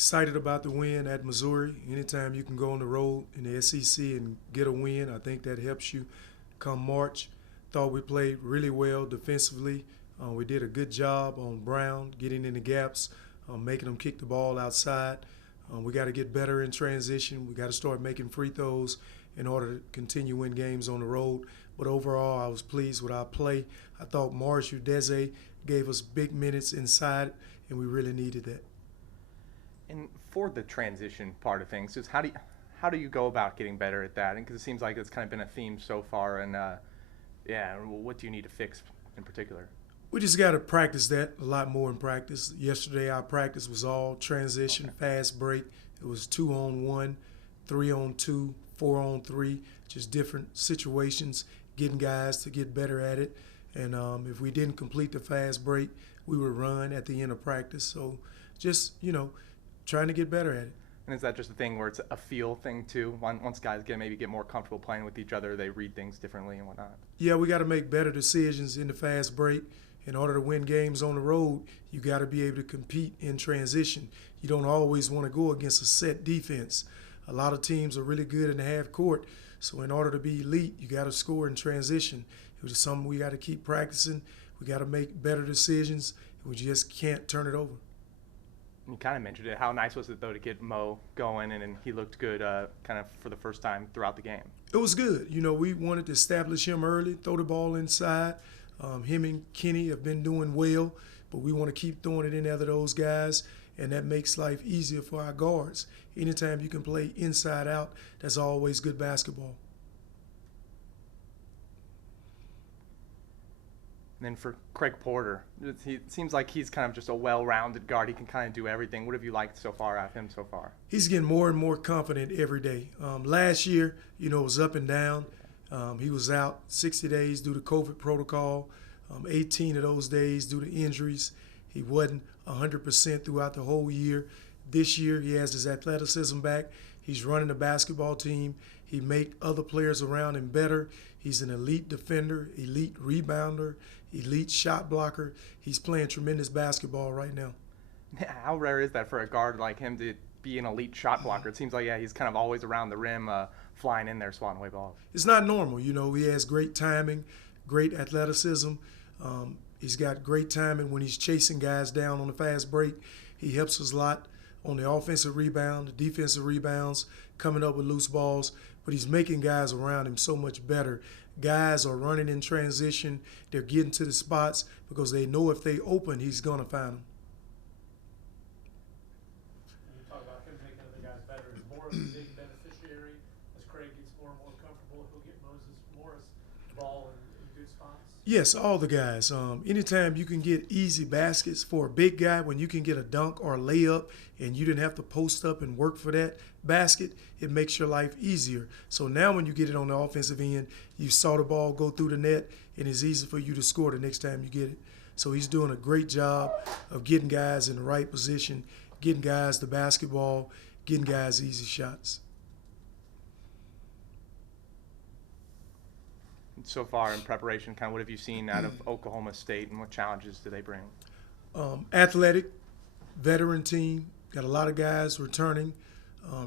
excited about the win at Missouri. Anytime you can go on the road in the SEC and get a win, I think that helps you come March. Thought we played really well defensively. We did a good job on Brown, getting in the gaps, making them kick the ball outside. We got to get better in transition. We got to start making free throws in order to continue win games on the road. But overall, I was pleased with our play. I thought Morris Udeze gave us big minutes inside, and we really needed that. And for the transition part of things, just how do you go about getting better at that? And because it seems like it's kind of been a theme so far. And what do you need to fix in particular? We just got to practice that a lot more in practice. Yesterday, our practice was all transition, fast break. It was 2-on-1, 3-on-2, 4-on-3, just different situations, getting guys to get better at it. And if we didn't complete the fast break, we would run at the end of practice. So just, trying to get better at it. And is that just a thing where it's a feel thing too? Once guys maybe get more comfortable playing with each other, they read things differently and whatnot? Yeah, we got to make better decisions in the fast break. In order to win games on the road, you got to be able to compete in transition. You don't always want to go against a set defense. A lot of teams are really good in the half court. So in order to be elite, you got to score in transition. It was something we got to keep practicing. We got to make better decisions. We just can't turn it over. You kind of mentioned it. How nice was it, though, to get Mo going, and he looked good kind of for the first time throughout the game? It was good. We wanted to establish him early, throw the ball inside. Him and Kenny have been doing well, but we want to keep throwing it in there to those guys, and that makes life easier for our guards. Anytime you can play inside out, that's always good basketball. And then for Craig Porter, it seems like he's kind of just a well-rounded guard. He can kind of do everything. What have you liked so far out of him so far? He's getting more and more confident every day. Last year, it was up and down. He was out 60 days due to COVID protocol, 18 of those days due to injuries. He wasn't 100% throughout the whole year. This year, he has his athleticism back. He's running the basketball team. He make other players around him better. He's an elite defender, elite rebounder, elite shot blocker. He's playing tremendous basketball right now. How rare is that for a guard like him to be an elite shot blocker? It seems like, he's kind of always around the rim, flying in there, swatting away balls. It's not normal. He has great timing, great athleticism. He's got great timing when he's chasing guys down on the fast break. He helps us a lot on the offensive rebound, the defensive rebounds, coming up with loose balls, but he's making guys around him so much better. Guys are running in transition. They're getting to the spots because they know if they open, he's going to find them. When you talk about him making other guys better, is Morris a big beneficiary? As Craig gets more and more comfortable, he'll get Morris the ball in good spots? Yes, all the guys. Anytime you can get easy baskets for a big guy, when you can get a dunk or a layup and you didn't have to post up and work for that basket, it makes your life easier. So now when you get it on the offensive end, you saw the ball go through the net, and it's easy for you to score the next time you get it. So he's doing a great job of getting guys in the right position, getting guys the basketball, getting guys easy shots. So far in preparation, kind of what have you seen out of Oklahoma State, and what challenges do they bring? Athletic, veteran team, got a lot of guys returning,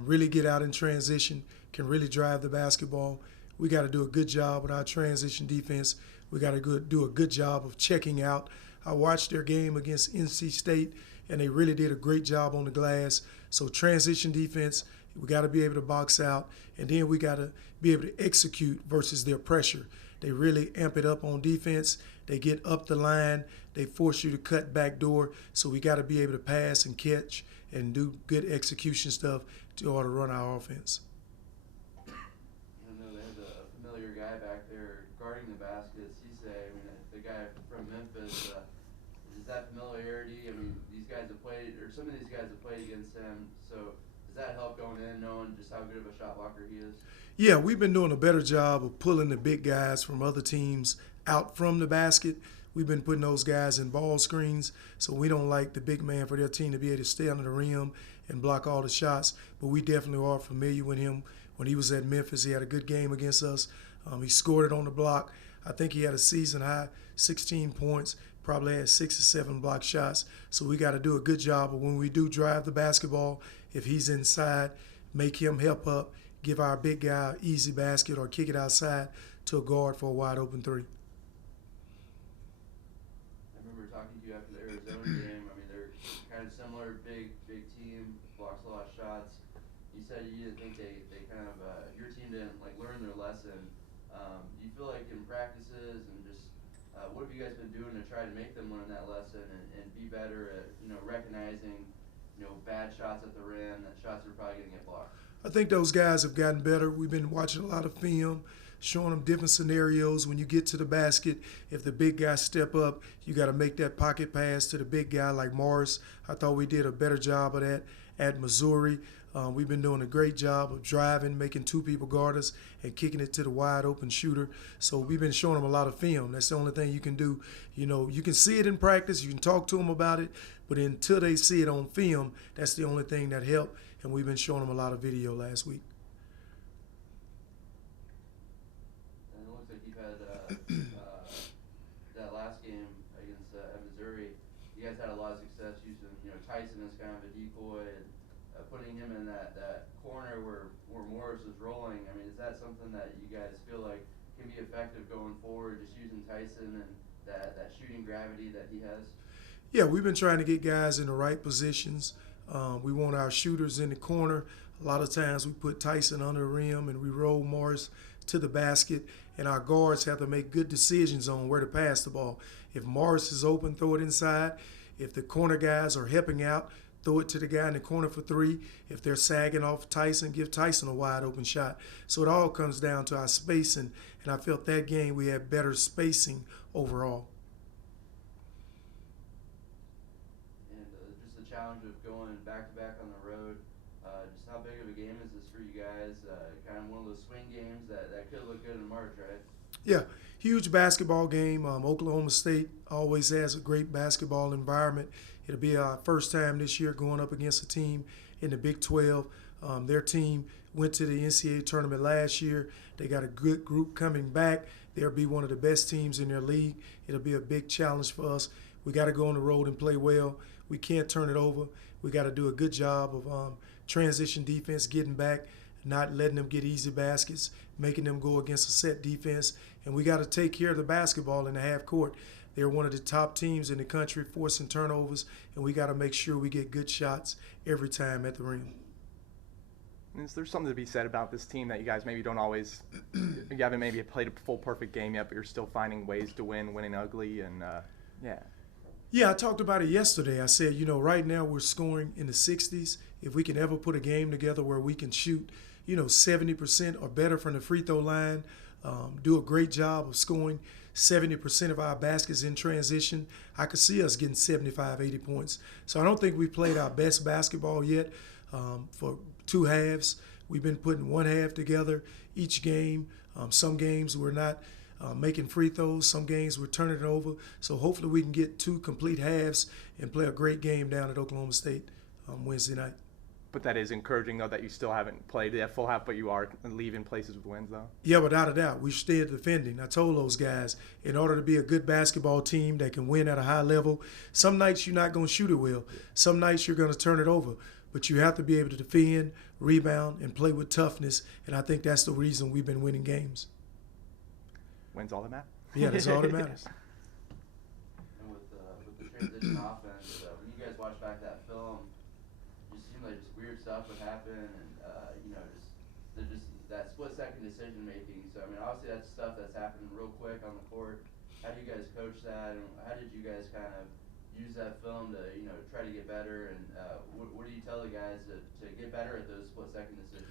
really get out in transition, can really drive the basketball. We got to do a good job with our transition defense. We got to do a good job of checking out. I watched their game against NC State, and they really did a great job on the glass. So transition defense, we got to be able to box out, and then we got to be able to execute versus their pressure. They really amp it up on defense. They get up the line. They force you to cut back door. So we got to be able to pass and catch and do good execution stuff in order to run our offense. I know there's a familiar guy back there guarding the baskets. The guy from Memphis, is that familiarity? These guys have played, or some of these guys have played against him. So does that help going in, knowing just how good of a shot blocker he is? Yeah, we've been doing a better job of pulling the big guys from other teams out from the basket. We've been putting those guys in ball screens, so we don't like the big man for their team to be able to stay under the rim and block all the shots. But we definitely are familiar with him. When he was at Memphis, he had a good game against us. He scored it on the block. I think he had a season-high 16 points, probably had 6 or 7 block shots. So we got to do a good job of when we do drive the basketball, if he's inside, make him help up, give our big guy an easy basket or kick it outside to a guard for a wide open 3. I remember talking to you after the Arizona game. I mean, they're kind of similar, big team, blocks a lot of shots. You said you didn't think they kind of, your team didn't like learn their lesson. Do you feel like in practices and just, what have you guys been doing to try to make them learn that lesson and be better at, recognizing, bad shots at the rim, that shots are probably going to get blocked? I think those guys have gotten better. We've been watching a lot of film, showing them different scenarios. When you get to the basket, if the big guys step up, you got to make that pocket pass to the big guy like Morris. I thought we did a better job of that at Missouri. We've been doing a great job of driving, making 2 people guard us, and kicking it to the wide open shooter. So we've been showing them a lot of film. That's the only thing you can do. You can see it in practice, you can talk to them about it, but until they see it on film, that's the only thing that helped. And we've been showing them a lot of video last week. And it looks like you've had that last game against Missouri. You guys had a lot of success using Tyson as kind of a decoy and putting him in that corner where Morris was rolling. I mean, is that something that you guys feel like can be effective going forward, just using Tyson and that shooting gravity that he has? Yeah, we've been trying to get guys in the right positions. We want our shooters in the corner. A lot of times we put Tyson under the rim and we roll Morris to the basket, and our guards have to make good decisions on where to pass the ball. If Morris is open, throw it inside. If the corner guys are helping out, throw it to the guy in the corner for 3. If they're sagging off Tyson, give Tyson a wide open shot. So it all comes down to our spacing, and I felt that game we had better spacing overall. And just the challenge of going back-to-back on the road, just how big of a game is this for you guys? Kind of one of those swing games that could look good in March, right? Yeah, huge basketball game. Oklahoma State always has a great basketball environment. It'll be our first time this year going up against a team in the Big 12. Their team went to the NCAA tournament last year. They got a good group coming back. They'll be one of the best teams in their league. It'll be a big challenge for us. We got to go on the road and play well. We can't turn it over. We got to do a good job of transition defense, getting back, not letting them get easy baskets, making them go against a set defense. And we got to take care of the basketball in the half court. They're one of the top teams in the country forcing turnovers, and we got to make sure we get good shots every time at the rim. Is there something to be said about this team that you guys maybe don't always – you haven't maybe played a full perfect game yet, but you're still finding ways to win, winning ugly, and yeah. Yeah, I talked about it yesterday. I said, right now we're scoring in the 60s. If we can ever put a game together where we can shoot, 70% or better from the free throw line, do a great job of scoring 70% of our baskets in transition, I could see us getting 75, 80 points. So I don't think we played our best basketball yet for 2 halves. We've been putting 1 half together each game. Some games we're not making free throws. Some games we're turning it over. So hopefully we can get 2 complete halves and play a great game down at Oklahoma State Wednesday night. But that is encouraging, though, that you still haven't played that full half, but you are leaving places with wins, though. Yeah, without a doubt. We stayed defending. I told those guys, in order to be a good basketball team that can win at a high level, some nights you're not going to shoot it well. Some nights you're going to turn it over. But you have to be able to defend, rebound, and play with toughness, and I think that's the reason we've been winning games. Wins all that matter. Yeah, that's all that matters. And with the transition offense, when you guys watch back that film, it just seemed like just weird stuff would happen, and just that split-second decision-making. So, I mean, obviously that's stuff that's happening real quick on the court. How do you guys coach that, and how did you guys kind of use that film to, try to get better, and what do you tell the guys to get better at those split-second decisions?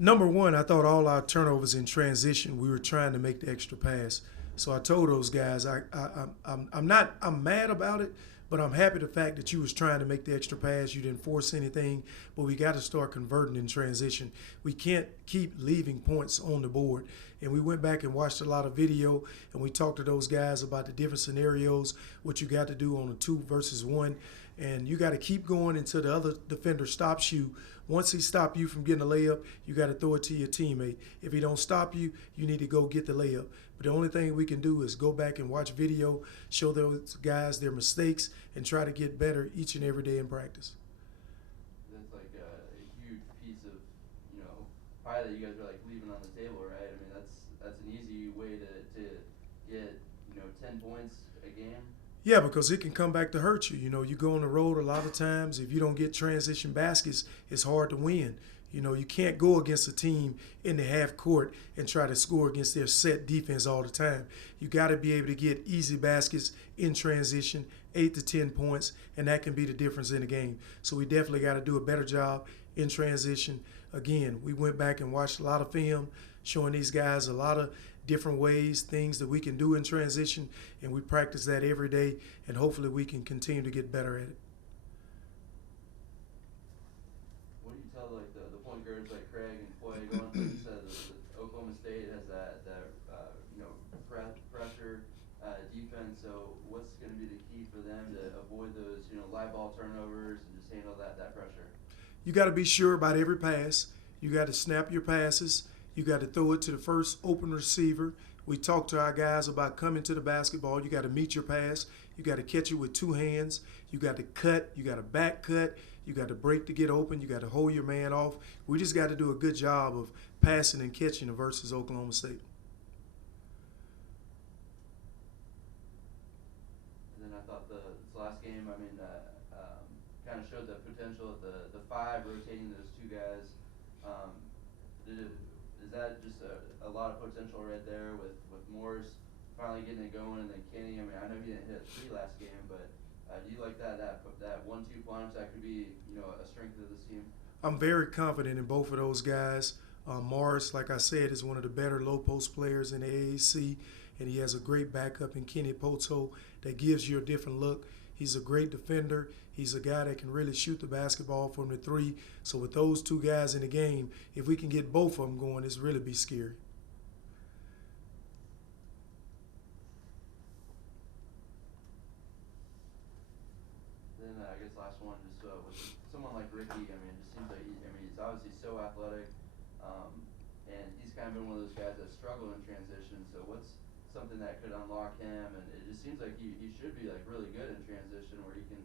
Number one, I thought all our turnovers in transition, we were trying to make the extra pass. So I told those guys, I'm mad about it, but I'm happy the fact that you was trying to make the extra pass. You didn't force anything, but we got to start converting in transition. We can't keep leaving points on the board. And we went back and watched a lot of video, and we talked to those guys about the different scenarios, what you got to do on a 2 versus 1. And you got to keep going until the other defender stops you. Once he stops you from getting a layup, you got to throw it to your teammate. If he don't stop you, you need to go get the layup. But the only thing we can do is go back and watch video, show those guys their mistakes, and try to get better each and every day in practice. That's like a huge piece of, pie that you guys are like leaving on the table, right? I mean, that's an easy way to get 10 points a game. Yeah, because it can come back to hurt you. You go on the road a lot of times. If you don't get transition baskets, it's hard to win. You can't go against a team in the half court and try to score against their set defense all the time. You got to be able to get easy baskets in transition, 8 to 10 points, and that can be the difference in the game. So we definitely got to do a better job in transition. Again, we went back and watched a lot of film showing these guys a lot of different ways, things that we can do in transition, and we practice that every day, and hopefully we can continue to get better at it. What do you tell the point guards like Craig and Foy going? Like you said, the Oklahoma State has that pressure defense. So what's going to be the key for them to avoid those live ball turnovers and just handle that pressure? You got to be sure about every pass. You got to snap your passes. You got to throw it to the first open receiver. We talk to our guys about coming to the basketball. You got to meet your pass. You got to catch it with two hands. You got to cut. You got to back cut. You got to break to get open. You got to hold your man off. We just got to do a good job of passing and catching versus Oklahoma State. And then I thought this last game, kind of showed the potential of the five rotating those two guys. Is that just a lot of potential right there with Morris finally getting it going, and then Kenny? I mean, I know he didn't hit 3 last game, but do you like that 1-2 punch? That could be a strength of this team. I'm very confident in both of those guys. Morris, like I said, is one of the better low post players in the AAC, and he has a great backup in Kenny Poto that gives you a different look. He's a great defender. He's a guy that can really shoot the basketball from the 3. So with those two guys in the game, if we can get both of them going, it's really be scary. Then I guess last one, just with someone like Ricky. I mean, it just seems like he's obviously so athletic, and he's kind of been one of those guys that struggle in transition. So what's something that could unlock him? And it just seems like he should be like really good in transition, where he can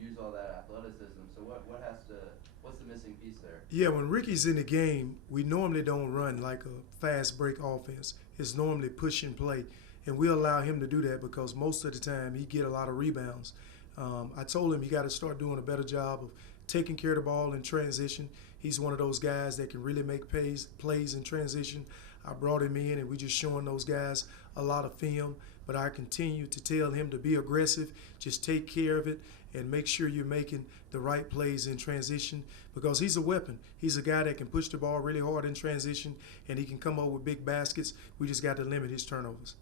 use all that athleticism. So what's the missing piece there? Yeah, when Ricky's in the game, we normally don't run like a fast break offense. It's normally push and play, and we allow him to do that because most of the time he get a lot of rebounds. I told him he got to start doing a better job of taking care of the ball in transition. He's one of those guys that can really make plays in transition. I brought him in, and we just showing those guys a lot of film. But I continue to tell him to be aggressive, just take care of it, and make sure you're making the right plays in transition because he's a weapon. He's a guy that can push the ball really hard in transition, and he can come up with big baskets. We just got to limit his turnovers.